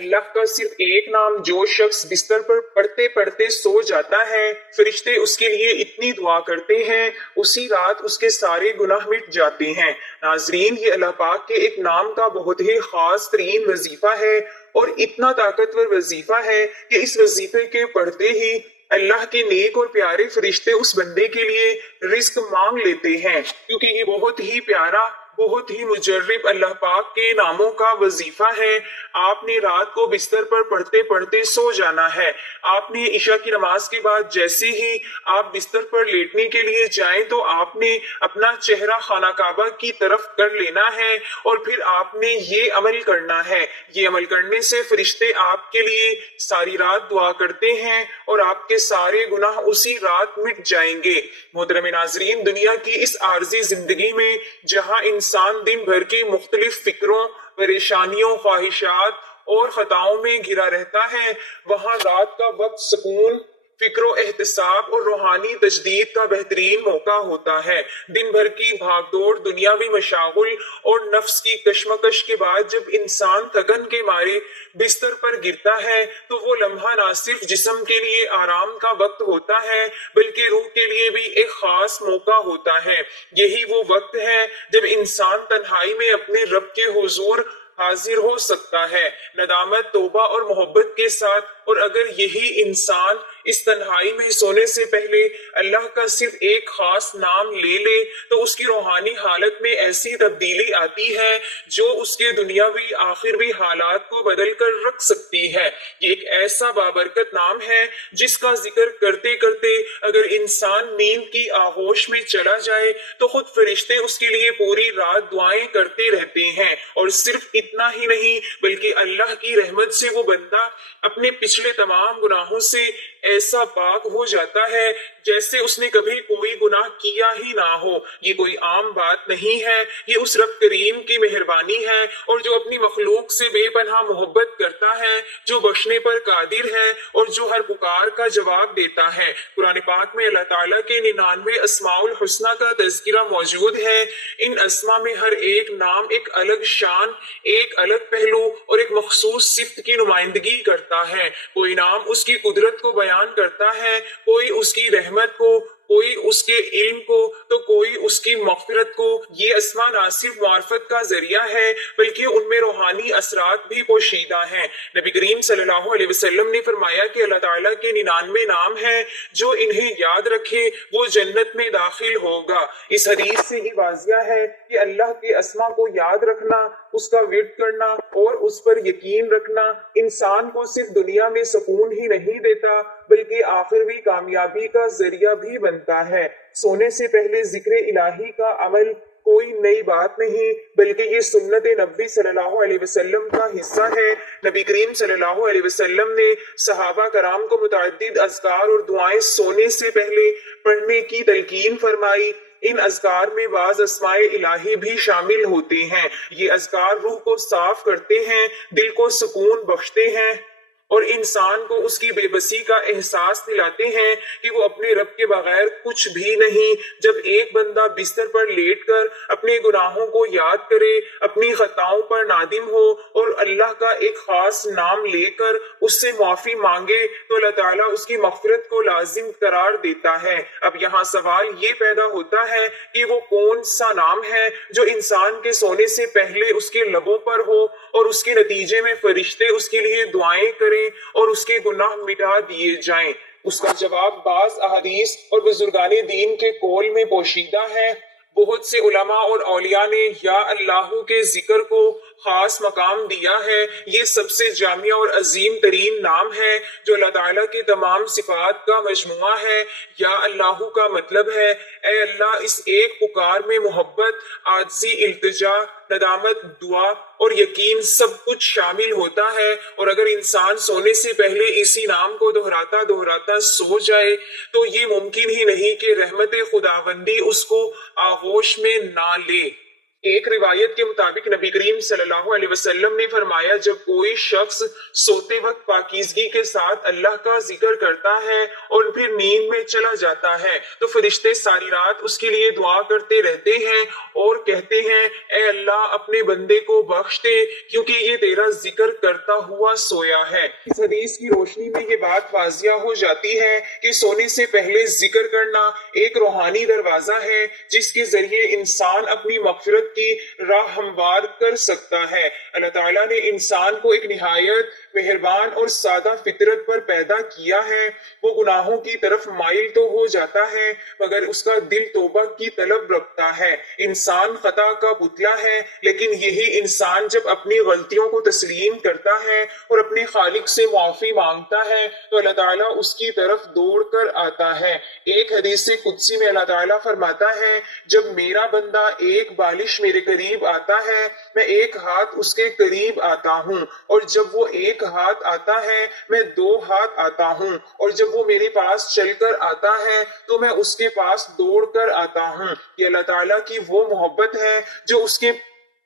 اللہ کا صرف ایک نام جو شخص بستر پر پڑھتے پڑھتے سو جاتا ہے، فرشتے اس کے لیے اتنی دعا کرتے ہیں، اسی رات اس کے سارے گناہ مٹ جاتے ہیں۔ ناظرین، یہ اللہ پاک کے ایک نام کا بہت ہی خاص ترین وظیفہ ہے، اور اتنا طاقتور وظیفہ ہے کہ اس وظیفے کے پڑھتے ہی اللہ کے نیک اور پیارے فرشتے اس بندے کے لیے رزق مانگ لیتے ہیں، کیونکہ یہ بہت ہی پیارا، بہت ہی مجرب اللہ پاک کے ناموں کا وظیفہ ہے۔ آپ نے رات کو بستر پر پڑھتے پڑھتے سو جانا ہے۔ آپ نے عشاء کی نماز کے بعد جیسے ہی آپ بستر پر لیٹنے کے لیے جائیں تو آپ نے اپنا چہرہ خانہ کعبہ کی طرف کر لینا ہے، اور پھر آپ نے یہ عمل کرنا ہے۔ یہ عمل کرنے سے فرشتے آپ کے لیے ساری رات دعا کرتے ہیں، اور آپ کے سارے گناہ اسی رات مٹ جائیں گے۔ محترم ناظرین، دنیا کی اس عارضی زندگی میں جہاں انسان دن بھر کی مختلف فکروں، پریشانیوں، خواہشات اور خطاؤں میں گھرا رہتا ہے، وہاں رات کا وقت سکون، فکر و احتساب اور روحانی تجدید کا بہترین موقع ہوتا ہے۔ دن بھر کی بھاگ دوڑ، دنیاوی مشاغل اور نفس کی کشمکش کے بعد جب انسان تھکن کے مارے بستر پر گرتا ہے تو وہ لمحہ نہ صرف جسم کے لیے آرام کا وقت ہوتا ہے بلکہ روح کے لیے بھی ایک خاص موقع ہوتا ہے۔ یہی وہ وقت ہے جب انسان تنہائی میں اپنے رب کے حضور حاضر ہو سکتا ہے، ندامت، توبہ اور محبت کے ساتھ۔ اور اگر یہی انسان اس تنہائی میں سونے سے پہلے اللہ کا صرف ایک خاص نام لے لے تو اس کی روحانی حالت میں ایسی تبدیلی آتی ہے جو اس کے دنیاوی آخروی حالات کو بدل کر رکھ سکتی ہے۔ یہ ایک ایسا بابرکت نام ہے جس کا ذکر کرتے کرتے اگر انسان نیند کی آغوش میں چلا جائے تو خود فرشتے اس کے لیے پوری رات دعائیں کرتے رہتے ہیں۔ اور صرف اتنا ہی نہیں بلکہ اللہ کی رحمت سے وہ بندہ اپنے پچھلے تمام گناہوں سے ایسا پاک ہو جاتا ہے جیسے اس نے کبھی کوئی گناہ کیا ہی نہ ہو۔ یہ کوئی عام بات نہیں ہے، یہ اس رب کریم کی مہربانی ہے، اور جو اپنی مخلوق سے بے پناہ محبت کرتا ہے، جو بخشنے پر قادر ہے اور جو ہر پکار کا جواب دیتا ہے۔ قرآن پاک میں اللہ تعالیٰ کے 99 اسماء الحسنہ کا تذکرہ موجود ہے۔ ان اسماء میں ہر ایک نام ایک الگ شان، ایک الگ پہلو اور ایک مخصوص صفت کی نمائندگی کرتا ہے۔ کوئی نام اس کی قدرت کو بیان کرتا ہے، کوئی اس کی رحمت کو، کوئی اس کے علم کو تو کوئی اس کی مغفرت کو۔ یہ اسماء نہ صرف معرفت کا ذریعہ ہے بلکہ ان میں روحانی اثرات بھی پوشیدہ ہیں۔ نبی کریم صلی اللہ علیہ وسلم نے فرمایا کہ اللہ تعالیٰ کے 99 نام ہیں، جو انہیں یاد رکھے وہ جنت میں داخل ہوگا۔ اس حدیث سے ہی واضح ہے کہ اللہ کے اسماء کو یاد رکھنا، اس کا ورد کرنا اور اس پر یقین رکھنا انسان کو صرف دنیا میں سکون ہی نہیں دیتا بلکہ آخروی کامیابی کا ذریعہ بھی بنتا ہے۔ سونے سے پہلے ذکر الہی کا عمل کوئی نئی بات نہیں بلکہ یہ سنت نبی صلی اللہ علیہ وسلم کا حصہ ہے۔ نبی کریم صلی اللہ علیہ وسلم نے صحابہ کرام کو متعدد اذکار اور دعائیں سونے سے پہلے پڑھنے کی تلقین فرمائی۔ ان اذکار میں بعض اسماء الہی بھی شامل ہوتے ہیں۔ یہ اذکار روح کو صاف کرتے ہیں، دل کو سکون بخشتے ہیں اور انسان کو اس کی بے بسی کا احساس دلاتے ہیں کہ وہ اپنے رب کے بغیر کچھ بھی نہیں۔ جب ایک بندہ بستر پر لیٹ کر اپنے گناہوں کو یاد کرے، اپنی خطاؤں پر نادم ہو اور اللہ کا ایک خاص نام لے کر اس سے معافی مانگے تو اللہ تعالیٰ اس کی مغفرت کو لازم قرار دیتا ہے۔ اب یہاں سوال یہ پیدا ہوتا ہے کہ وہ کون سا نام ہے جو انسان کے سونے سے پہلے اس کے لبوں پر ہو اور اس کے نتیجے میں فرشتے اس کے لیے دعائیں کریں اور اس کے گناہ مٹا دیے جائیں۔ اس کا جواب بعض احادیث اور بزرگان دین کے قول میں پوشیدہ ہے۔ بہت سے علماء اور اولیاء نے یا اللہ کے ذکر کو خاص مقام دیا ہے۔ یہ سب سے جامع اور عظیم ترین نام ہے جو اللہ تعالیٰ کی تمام صفات کا مجموعہ ہے۔ یا اللہ کا مطلب ہے اے اللہ، اس ایک پکار میں محبت، عاجزی، التجا، ندامت، دعا اور یقین سب کچھ شامل ہوتا ہے۔ اور اگر انسان سونے سے پہلے اسی نام کو دہراتا دہراتا سو جائے تو یہ ممکن ہی نہیں کہ رحمت خداوندی اس کو آغوش میں نہ لے۔ ایک روایت کے مطابق نبی کریم صلی اللہ علیہ وسلم نے فرمایا جب کوئی شخص سوتے وقت پاکیزگی کے ساتھ اللہ کا ذکر کرتا ہے اور پھر نیند میں چلا جاتا ہے تو فرشتے ساری رات اس کے لیے دعا کرتے رہتے ہیں اور کہتے ہیں اے اللہ اپنے بندے کو بخش دے کیونکہ یہ تیرا ذکر کرتا ہوا سویا ہے۔ اس حدیث کی روشنی میں یہ بات واضح ہو جاتی ہے کہ سونے سے پہلے ذکر کرنا ایک روحانی دروازہ ہے جس کے ذریعے انسان اپنی مغفرت کی راہ ہموار کر سکتا ہے۔ اللہ تعالیٰ نے انسان کو ایک نہایت مہربان اور سادہ فطرت پر پیدا کیا ہے۔ وہ گناہوں کی طرف مائل تو ہو جاتا ہے مگر اس کا دل توبہ کی طلب رکھتا ہے۔ انسان خطا کا پتلا ہے لیکن یہی انسان جب اپنی غلطیوں کو تسلیم کرتا ہے اور اپنے خالق سے معافی مانگتا ہے تو اللہ تعالیٰ اس کی طرف دوڑ کر آتا ہے۔ ایک حدیث قدسی میں اللہ تعالیٰ فرماتا ہے جب میرا بندہ ایک بالش میرے قریب آتا ہے میں ایک ہاتھ اس کے قریب آتا ہوں اور جب وہ ایک ہاتھ آتا ہے میں 2 ہاتھ آتا ہوں اور جب وہ میرے پاس چل کر آتا ہے تو میں اس کے پاس دوڑ کر آتا ہوں۔ یہ اللہ تعالیٰ کی وہ محبت ہے جو اس کے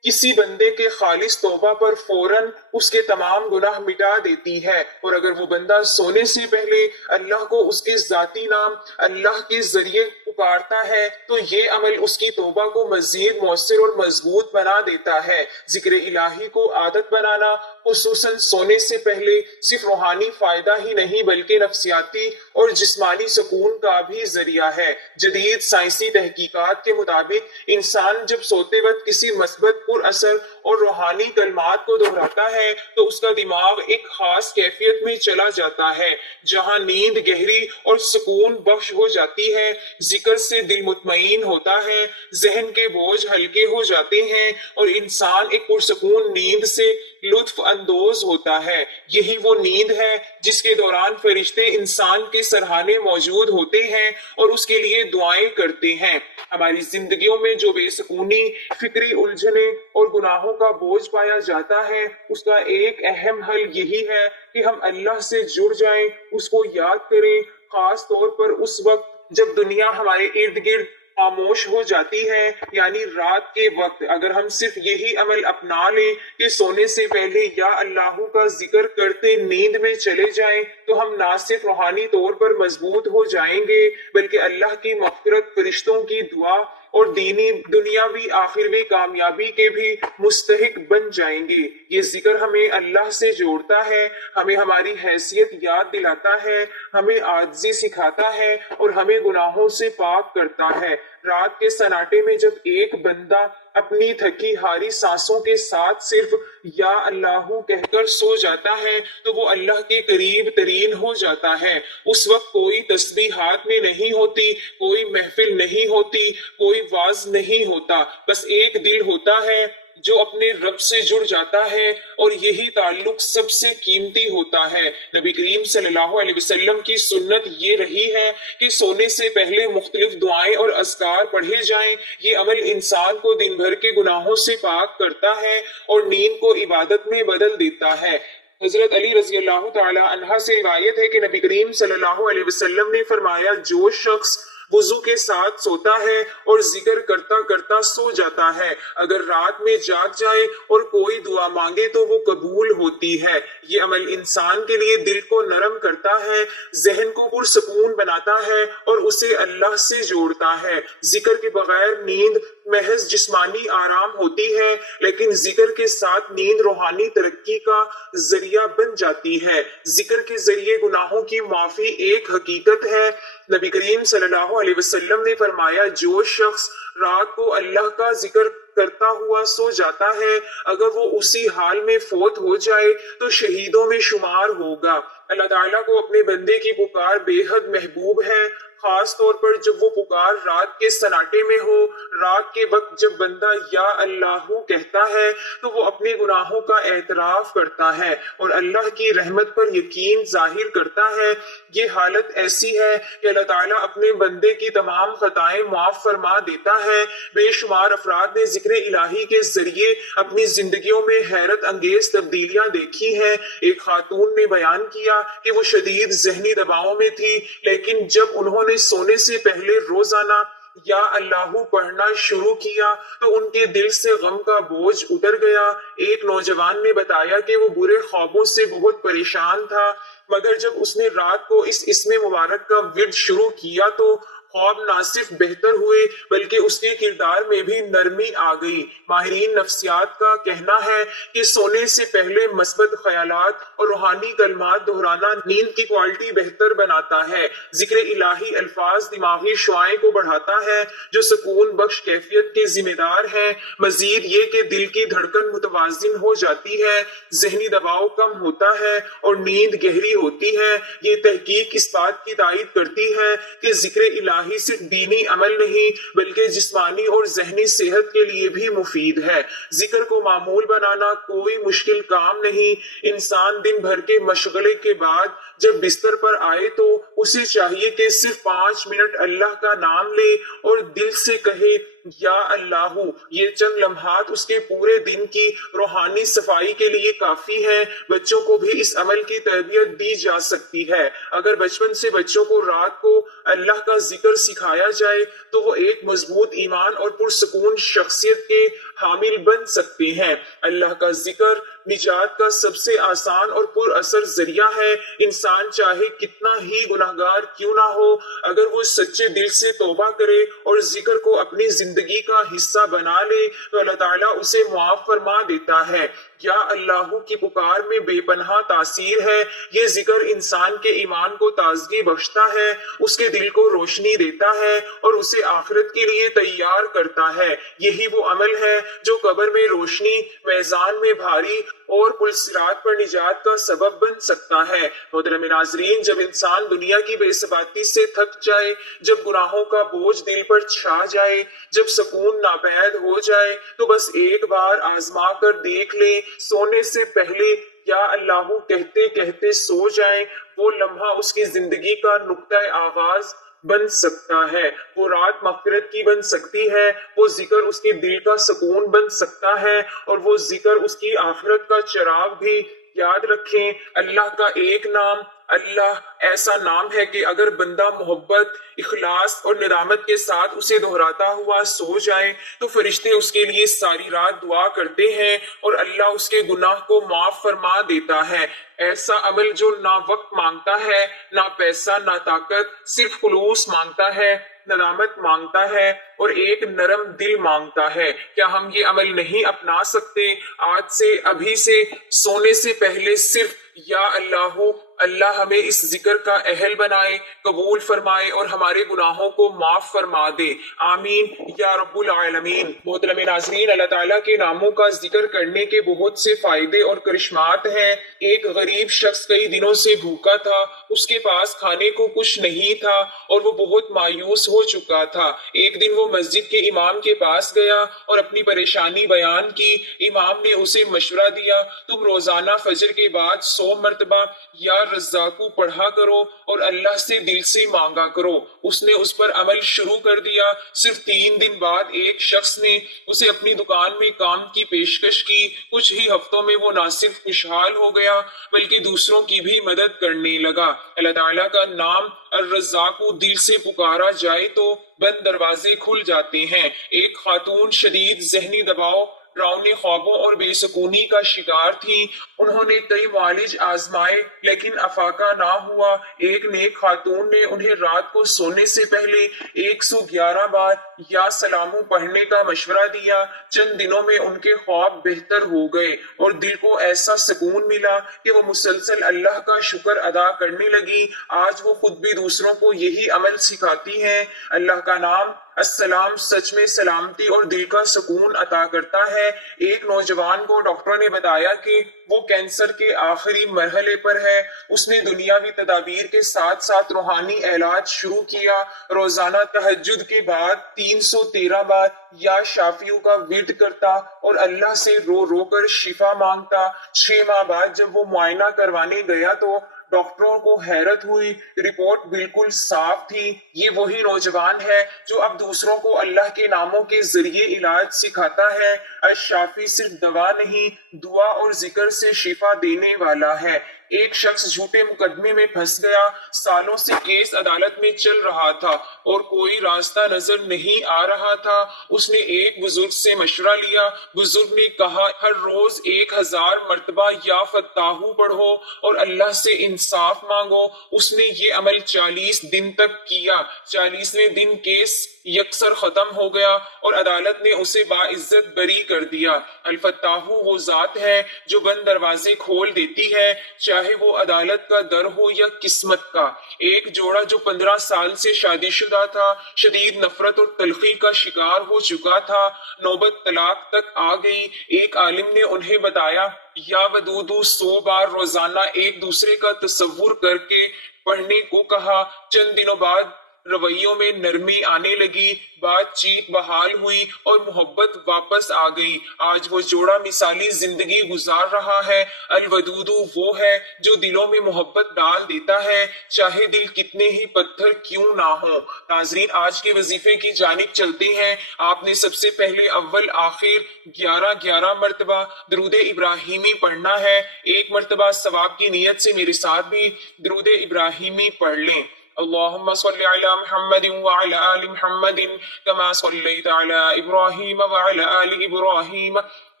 کسی بندے کے خالص توبہ پر فوراً اس کے تمام گناہ مٹا دیتی ہے، اور اگر وہ بندہ سونے سے پہلے اللہ کو اس کے ذاتی نام اللہ کے ذریعے پکارتا ہے تو یہ عمل اس کی توبہ کو مزید مؤثر اور مضبوط بنا دیتا ہے۔ ذکر الہی کو عادت بنانا خصوصاً سونے سے پہلے صرف روحانی فائدہ ہی نہیں بلکہ نفسیاتی اور جسمانی سکون کا بھی ذریعہ ہے۔ جدید سائنسی تحقیقات کے مطابق انسان جب سوتے وقت کسی مثبت پر اثر اور روحانی کلمات کو دہراتا ہے تو اس کا دماغ ایک خاص کیفیت میں چلا جاتا ہے جہاں نیند گہری اور سکون بخش ہو جاتی ہے۔ ذکر سے دل مطمئن ہوتا ہے، ذہن کے بوجھ ہلکے ہو جاتے ہیں اور انسان ایک پرسکون نیند سے لطف اندوز ہوتا ہے۔ یہی وہ نیند ہے جس کے دوران فرشتے انسان کے سرہانے موجود ہوتے ہیں اور اس کے لیے دعائیں کرتے ہیں۔ ہماری زندگیوں میں جو بے سکونی، فکری الجھنیں اور گناہوں کا بوجھ پایا جاتا ہے اس کا ایک اہم حل یہی ہے کہ ہم اللہ سے جڑ جائیں، اس کو یاد کریں، خاص طور پر اس وقت جب دنیا ہمارے ارد گرد خاموش ہو جاتی ہے، یعنی رات کے وقت۔ اگر ہم صرف یہی عمل اپنا لیں کہ سونے سے پہلے یا اللہ کا ذکر کرتے نیند میں چلے جائیں تو ہم نہ صرف روحانی طور پر مضبوط ہو جائیں گے بلکہ اللہ کی مغفرت، فرشتوں کی دعا اور دینی دنیاوی آخروی کامیابی کے بھی مستحق بن جائیں گے۔ یہ ذکر ہمیں اللہ سے جوڑتا ہے، ہمیں ہماری حیثیت یاد دلاتا ہے، ہمیں عاجزی سکھاتا ہے اور ہمیں گناہوں سے پاک کرتا ہے۔ رات کے سناٹے میں جب ایک بندہ اپنی تھکی ہاری سانسوں کے ساتھ صرف یا اللہ کہہ کر سو جاتا ہے تو وہ اللہ کے قریب ترین ہو جاتا ہے۔ اس وقت کوئی تسبیح ہاتھ میں نہیں ہوتی، کوئی محفل نہیں ہوتی، کوئی واعظ نہیں ہوتا، بس ایک دل ہوتا ہے جو اپنے رب سے جڑ جاتا ہے اور یہی تعلق سب سے قیمتی ہوتا ہے۔ نبی کریم صلی اللہ علیہ وسلم کی سنت یہ رہی ہے کہ سونے سے پہلے مختلف دعائیں اور اذکار پڑھے جائیں۔ یہ عمل انسان کو دن بھر کے گناہوں سے پاک کرتا ہے اور نیند کو عبادت میں بدل دیتا ہے۔ حضرت علی رضی اللہ تعالی عنہ سے روایت ہے کہ نبی کریم صلی اللہ علیہ وسلم نے فرمایا جو شخص وضو کے ساتھ سوتا ہے اور ذکر کرتا کرتا سو جاتا ہے اگر رات میں جاگ جائے اور کوئی دعا مانگے تو وہ قبول ہوتی ہے۔ یہ عمل انسان کے لیے دل کو نرم کرتا ہے، ذہن کو پرسکون بناتا ہے اور اسے اللہ سے جوڑتا ہے۔ ذکر کے بغیر نیند محض جسمانی آرام ہوتی ہے لیکن ذکر کے ساتھ نیند روحانی ترقی کا ذریعہ بن جاتی ہے۔ ذکر کے ذریعے گناہوں کی معافی ایک حقیقت ہے۔ نبی کریم صلی اللہ علیہ وسلم نے فرمایا جو شخص رات کو اللہ کا ذکر کرتا ہوا سو جاتا ہے اگر وہ اسی حال میں فوت ہو جائے تو شہیدوں میں شمار ہوگا۔ اللہ تعالیٰ کو اپنے بندے کی پکار بے حد محبوب ہے، خاص طور پر جب وہ پکار رات کے سناٹے میں ہو۔ رات کے وقت جب بندہ یا اللہ کہتا ہے تو وہ اپنے گناہوں کا اعتراف کرتا ہے اور اللہ کی رحمت پر یقین ظاہر کرتا ہے۔ یہ حالت ایسی ہے کہ اللہ تعالیٰ اپنے بندے کی تمام خطائیں معاف فرما دیتا ہے۔ بے شمار افراد نے ذکر الہی کے ذریعے اپنی زندگیوں میں حیرت انگیز تبدیلیاں دیکھی ہیں۔ ایک خاتون نے بیان کیا کہ وہ شدید ذہنی دباؤ میں تھی لیکن جب انہوں نے سونے سے پہلے روزانہ یا اللہ پڑھنا شروع کیا تو ان کے دل سے غم کا بوجھ اتر گیا۔ ایک نوجوان نے بتایا کہ وہ برے خوابوں سے بہت پریشان تھا، مگر جب اس نے رات کو اس اسم مبارک کا ورد شروع کیا تو خواب نہ صرف بہتر ہوئے بلکہ اس کے کردار میں بھی نرمی آ گئی۔ ماہرین نفسیات کا کہنا ہے کہ سونے سے پہلے مثبت خیالات اور روحانی کلمات دہرانا نیند کی کوالٹی بہتر بناتا ہے۔ ذکر الہی الفاظ دماغی شعاعیں کو بڑھاتا ہے جو سکون بخش کیفیت کے ذمہ دار ہیں۔ مزید یہ کہ دل کی دھڑکن متوازن ہو جاتی ہے، ذہنی دباؤ کم ہوتا ہے اور نیند گہری ہوتی ہے۔ یہ تحقیق اس بات کی تائید کرتی ہے کہ ذکر الہی صرف دینی عمل نہیں بلکہ جسمانی اور ذہنی صحت کے لیے بھی مفید ہے۔ ذکر کو معمول بنانا کوئی مشکل کام نہیں۔ انسان دن بھر کے مشغلے کے بعد جب بستر پر آئے تو اسے چاہیے کہ صرف 5 منٹ اللہ کا نام لے اور دل سے کہے یا اللہ۔ یہ چند لمحات اس کے پورے دن کی روحانی صفائی کے لیے کافی ہے۔ بچوں کو بھی اس عمل کی تربیت دی جا سکتی ہے۔ اگر بچپن سے بچوں کو رات کو اللہ کا ذکر سکھایا جائے تو وہ ایک مضبوط ایمان اور پرسکون شخصیت کے حامل بن سکتے ہیں۔ اللہ کا ذکر نجات کا سب سے آسان اور پر اثر ذریعہ ہے۔ انسان چاہے کتنا ہی گناہگار کیوں نہ ہو، اگر وہ سچے دل سے توبہ کرے اور ذکر کو اپنی زندگی کا حصہ بنا لے تو اللہ تعالیٰ اسے معاف فرما دیتا ہے۔ یا اللہ کی پکار میں بے پناہ تاثیر ہے۔ یہ ذکر انسان کے ایمان کو تازگی بخشتا ہے، اس کے دل کو روشنی دیتا ہے اور اسے آخرت کے لیے تیار کرتا ہے۔ یہی وہ عمل ہے جو قبر میں روشنی، میزان میں بھاری اور پل صراط پر نجات کا سبب بن سکتا ہے۔ محترم ناظرین، جب انسان دنیا کی بے ثباتی سے تھک جائے، جب گناہوں کا بوجھ دل پر چھا جائے، جب سکون ناپید ہو جائے تو بس ایک بار آزما کر دیکھ لیں، سونے سے پہلے یا اللہ کہتے کہتے سو جائیں۔ وہ لمحہ اس کی زندگی کا نقطۂ آغاز بن سکتا ہے، وہ رات مغفرت کی بن سکتی ہے، وہ ذکر اس کے دل کا سکون بن سکتا ہے اور وہ ذکر اس کی آخرت کا چراغ بھی۔ یاد رکھیں، اللہ کا ایک نام اللہ ایسا نام ہے کہ اگر بندہ محبت، اخلاص اور ندامت کے ساتھ اسے دہراتا ہوا سو جائے تو فرشتے اس کے لیے ساری رات دعا کرتے ہیں اور اللہ اس کے گناہ کو معاف فرما دیتا ہے۔ ایسا عمل جو نہ وقت مانگتا ہے، نہ پیسہ، نہ طاقت، صرف خلوص مانگتا ہے، ندامت مانگتا ہے اور ایک نرم دل مانگتا ہے۔ کیا ہم یہ عمل نہیں اپنا سکتے؟ آج سے، ابھی سے، سونے سے پہلے صرف یا اللہ اللہ ہمیں اس ذکر کا اہل بنائے، قبول فرمائے اور ہمارے گناہوں کو معاف فرما دے، آمین یا رب العالمین۔ محترم ناظرین، اللہ تعالیٰ کے ناموں کا ذکر کرنے کے بہت سے فائدے اور کرشمات ہیں۔ ایک غریب شخص کئی دنوں سے بھوکا تھا، اس کے پاس کھانے کو کچھ نہیں تھا اور وہ بہت مایوس ہو چکا تھا۔ ایک دن وہ مسجد کے امام کے پاس گیا اور اپنی پریشانی بیان کی۔ امام نے اسے مشورہ دیا، تم روزانہ فجر کے بعد 100 مرتبہ یا رزاقو پڑھا کرو اور اللہ سے دل سے مانگا کرو۔ اس نے اس پر عمل شروع کر دیا۔ صرف 3 دن بعد ایک شخص نے اسے اپنی دکان میں کام کی پیشکش کی۔ کچھ ہی ہفتوں میں وہ نہ صرف خوشحال ہو گیا بلکہ دوسروں کی بھی مدد کرنے لگا۔ اللہ تعالیٰ کا نام الرزاق دل سے پکارا جائے تو بند دروازے کھل جاتے ہیں۔ ایک خاتون شدید ذہنی دباؤ، ڈراؤنے خوابوں اور بے سکونی کا شکار تھی۔ انہوں نے کئی معالج آزمائے لیکن افاقہ نہ ہوا۔ ایک نیک خاتون نے انہیں رات کو سونے سے پہلے 111 بار یا سلامو پڑھنے کا مشورہ دیا۔ چند دنوں میں ان کے خواب بہتر ہو گئے اور دل کو ایسا سکون ملا کہ وہ مسلسل اللہ کا شکر ادا کرنے لگی۔ آج وہ خود بھی دوسروں کو یہی عمل سکھاتی ہیں۔ اللہ کا نام السلام سچ میں سلامتی اور دل کا سکون عطا کرتا ہے۔ ایک نوجوان کو ڈاکٹر نے بتایا کہ وہ کینسر کے آخری مرحلے پر ہے۔ اس نے دنیاوی تدابیر کے ساتھ ساتھ روحانی علاج شروع کیا۔ روزانہ تہجد کے بعد 313 بار یا شافیوں کا ورد کرتا اور اللہ سے رو رو کر شفا مانگتا۔ 6 ماہ بعد جب وہ معائنہ کروانے گیا تو ڈاکٹروں کو حیرت ہوئی، رپورٹ بالکل صاف تھی۔ یہ وہی نوجوان ہے جو اب دوسروں کو اللہ کے ناموں کے ذریعے علاج سکھاتا ہے۔ الشافی صرف دوا نہیں دعا اور ذکر سے شفا دینے والا ہے۔ ایک شخص جھوٹے مقدمے میں پھنس گیا، سالوں سے کیس عدالت میں چل رہا تھا اور کوئی راستہ نظر نہیں آ رہا تھا۔ اس نے ایک بزرگ سے مشورہ لیا۔ بزرگ نے کہا، ہر روز 1000 مرتبہ یا فتاحو پڑھو اور اللہ سے انصاف مانگو۔ اس نے یہ عمل 40 دن تک کیا۔ 40ویں دن کیس یکسر ختم ہو گیا اور عدالت نے اسے باعزت بری کر دیا۔ الفتاحو وہ ذات ہے جو بند دروازے کھول دیتی ہے، چاہے وہ عدالت کا در ہو یا قسمت کا۔ ایک جوڑا جو 15 سال سے شادی شدہ تھا، شدید نفرت اور تلخی کا شکار ہو چکا تھا، نوبت طلاق تک آ گئی۔ ایک عالم نے انہیں بتایا، یا ودودو 100 بار روزانہ ایک دوسرے کا تصور کر کے پڑھنے کو کہا۔ چند دنوں بعد رویوں میں نرمی آنے لگی، بات چیت بحال ہوئی اور محبت واپس آ گئی۔ آج وہ جوڑا مثالی زندگی گزار رہا ہے۔ الودودو وہ ہے جو دلوں میں محبت ڈال دیتا ہے، چاہے دل کتنے ہی پتھر کیوں نہ ہوں۔ ناظرین، آج کے وظیفے کی جانب چلتے ہیں۔ آپ نے سب سے پہلے اول آخر 11 مرتبہ درود ابراہیمی پڑھنا ہے۔ 1 مرتبہ ثواب کی نیت سے میرے ساتھ بھی درود ابراہیمی پڑھ لیں۔ اللهم صل على محمد وعلى آل محمد كما صليت على إبراهيم وعلى آل إبراهيم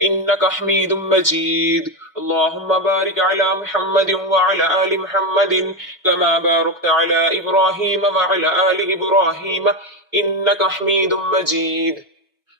إنك حميد مجيد. اللهم بارك على محمد وعلى آل محمد كما باركت على إبراهيم وعلى آل إبراهيم إنك حميد مجيد.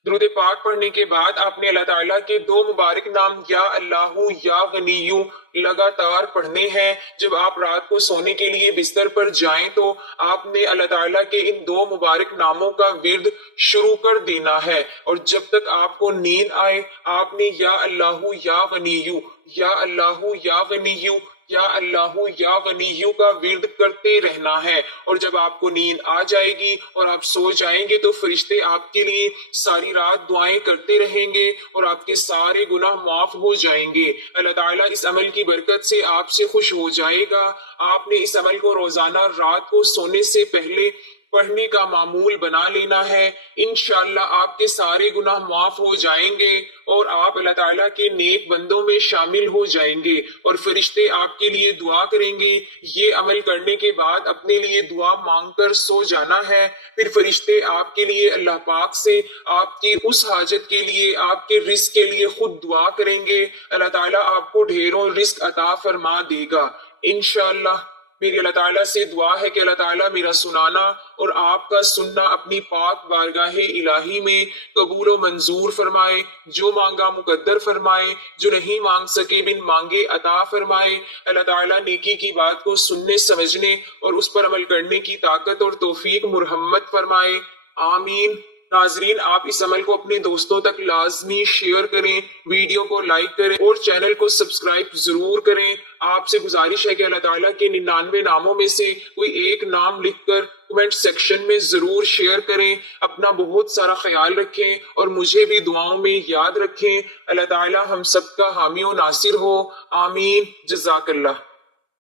درود پاک پڑھنے کے بعد آپ نے اللہ تعالیٰ کے 2 مبارک نام یا اللہ یا غنیو لگاتار پڑھنے ہیں۔ جب آپ رات کو سونے کے لیے بستر پر جائیں تو آپ نے اللہ تعالیٰ کے ان 2 مبارک ناموں کا ورد شروع کر دینا ہے، اور جب تک آپ کو نیند آئے آپ نے یا اللہ یا غنیو، یا اللہ یا غنیو، یا اللہ یا غنیو کا ورد کرتے رہنا ہے۔ اور جب آپ کو نیند آ جائے گی اور آپ سو جائیں گے تو فرشتے آپ کے لیے ساری رات دعائیں کرتے رہیں گے اور آپ کے سارے گناہ معاف ہو جائیں گے۔ اللہ تعالیٰ اس عمل کی برکت سے آپ سے خوش ہو جائے گا۔ آپ نے اس عمل کو روزانہ رات کو سونے سے پہلے پڑھنے کا معمول بنا لینا ہے۔ انشاءاللہ آپ کے سارے گناہ معاف ہو جائیں گے اور آپ اللہ تعالیٰ کے نیک بندوں میں شامل ہو جائیں گے، اور فرشتے آپ کے لیے دعا کریں گے۔ یہ عمل کرنے کے بعد اپنے لیے دعا مانگ کر سو جانا ہے۔ پھر فرشتے آپ کے لیے اللہ پاک سے آپ کی اس حاجت کے لیے، آپ کے رزق کے لیے خود دعا کریں گے۔ اللہ تعالیٰ آپ کو ڈھیروں رزق عطا فرما دے گا انشاءاللہ۔ میری اللہ تعالیٰ سے دعا ہے کہ اللہ تعالیٰ میرا سنانا اور آپ کا سننا اپنی پاک بارگاہ الہی میں قبول و منظور فرمائے۔ جو مانگا مقدر فرمائے، جو نہیں مانگ سکے بن مانگے عطا فرمائے۔ اللہ تعالیٰ نیکی کی بات کو سننے سمجھنے اور اس پر عمل کرنے کی طاقت اور توفیق مرحمت فرمائے، آمین۔ ناظرین، آپ اس عمل کو اپنے دوستوں تک لازمی شیئر کریں، ویڈیو کو لائک کریں اور چینل کو سبسکرائب ضرور کریں۔ آپ سے گزارش ہے کہ اللہ تعالیٰ کے 99 ناموں میں سے کوئی ایک نام لکھ کر کمنٹ سیکشن میں ضرور شیئر کریں۔ اپنا بہت سارا خیال رکھیں اور مجھے بھی دعاؤں میں یاد رکھیں۔ اللہ تعالیٰ ہم سب کا حامی و ناصر ہو، آمین۔ جزاک اللہ۔